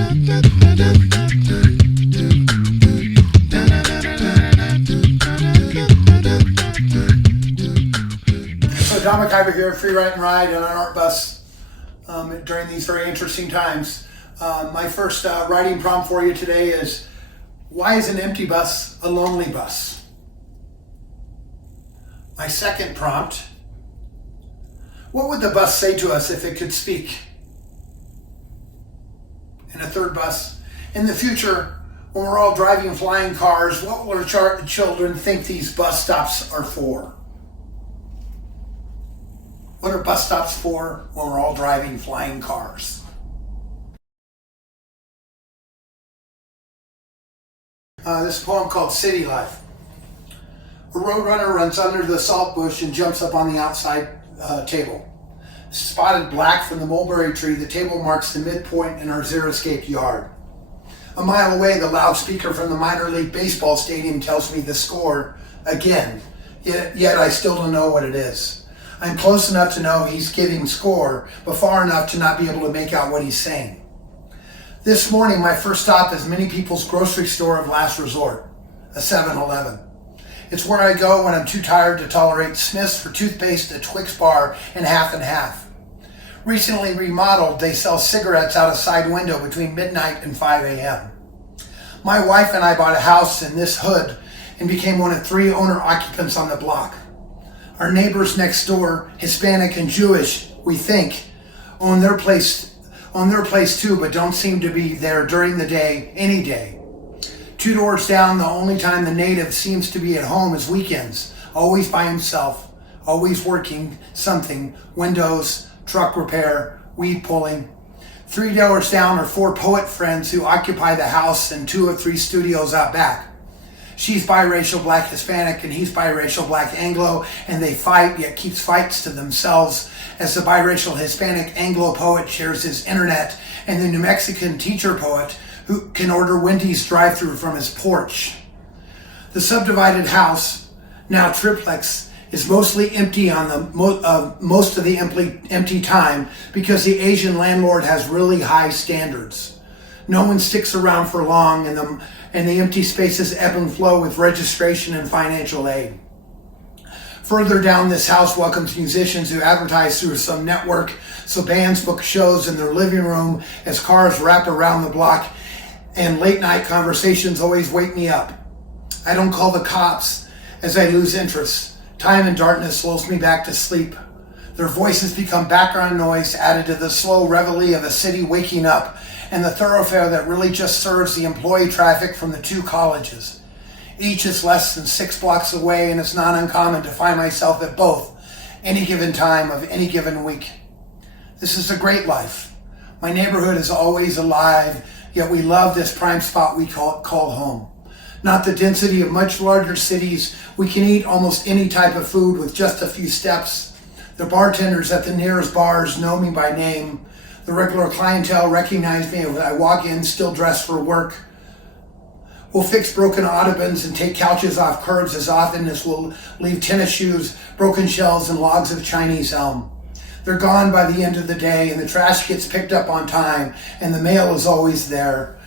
So Don McIver here, Free Write and Ride on an art bus during these very interesting times. My first writing prompt for you today is, why is an empty bus a lonely bus? My second prompt, what would the bus say to us if it could speak? And a third bus, in the future, when we're all driving flying cars, what will our children think these bus stops are for? What are bus stops for when we're all driving flying cars? This is a poem called City Life. A roadrunner runs under the salt bush and jumps up on the outside table. Spotted black from the mulberry tree, the table marks the midpoint in our xeriscape yard. A mile away, the loudspeaker from the minor league baseball stadium tells me the score again, yet I still don't know what it is. I'm close enough to know he's giving score, but far enough to not be able to make out what he's saying. This morning, my first stop is many people's grocery store of last resort, a 7-Eleven. It's where I go when I'm too tired to tolerate Smith's for toothpaste, a Twix bar, and half. Recently remodeled, they sell cigarettes out a side window between midnight and 5 a.m. My wife and I bought a house in this hood and became one of 3 owner occupants on the block. Our neighbors next door, Hispanic and Jewish, we think, own their place too, but don't seem to be there during the day, any day. 2 doors down, the only time the native seems to be at home is weekends, always by himself, always working something, windows, truck repair, weed pulling. 3 doors down are 4 poet friends who occupy the house and 2 or 3 studios out back. She's biracial black Hispanic and he's biracial black Anglo, and they fight yet keeps fights to themselves as the biracial Hispanic Anglo poet shares his internet and the New Mexican teacher poet who can order Wendy's drive-thru from his porch. The subdivided house, now triplex, is mostly empty on the most of the empty time because the Asian landlord has really high standards. No one sticks around for long, and the empty spaces ebb and flow with registration and financial aid. Further down, this house welcomes musicians who advertise through some network, so bands book shows in their living room as cars wrap around the block, and late night conversations always wake me up. I don't call the cops as I lose interest. Time and darkness lulls me back to sleep. Their voices become background noise added to the slow reveille of a city waking up and the thoroughfare that really just serves the employee traffic from the 2 colleges. Each is less than 6 blocks away, and it's not uncommon to find myself at both any given time of any given week. This is a great life. My neighborhood is always alive, yet we love this prime spot we call home. Not the density of much larger cities, we can eat almost any type of food with just a few steps. The bartenders at the nearest bars know me by name. The regular clientele recognize me when I walk in still dressed for work. We'll fix broken ottomans and take couches off curbs as often as we'll leave tennis shoes, broken shelves, and logs of Chinese elm. They're gone by the end of the day, and the trash gets picked up on time, and the mail is always there.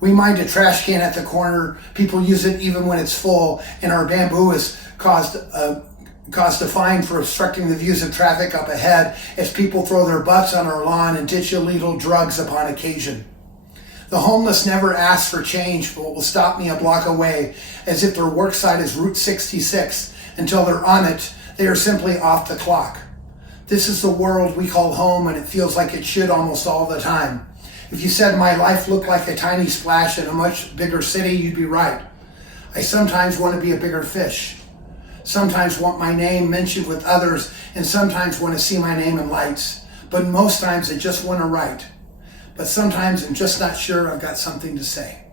We mind a trash can at the corner. People use it even when it's full, and our bamboo has caused a fine for obstructing the views of traffic up ahead as people throw their butts on our lawn and ditch illegal drugs upon occasion. The homeless never ask for change, but will stop me a block away as if their work site is Route 66. Until they're on it, they are simply off the clock. This is the world we call home, and it feels like it should almost all the time. If you said my life looked like a tiny splash in a much bigger city, you'd be right. I sometimes want to be a bigger fish. Sometimes want my name mentioned with others, and sometimes want to see my name in lights. But most times I just want to write. But sometimes I'm just not sure I've got something to say.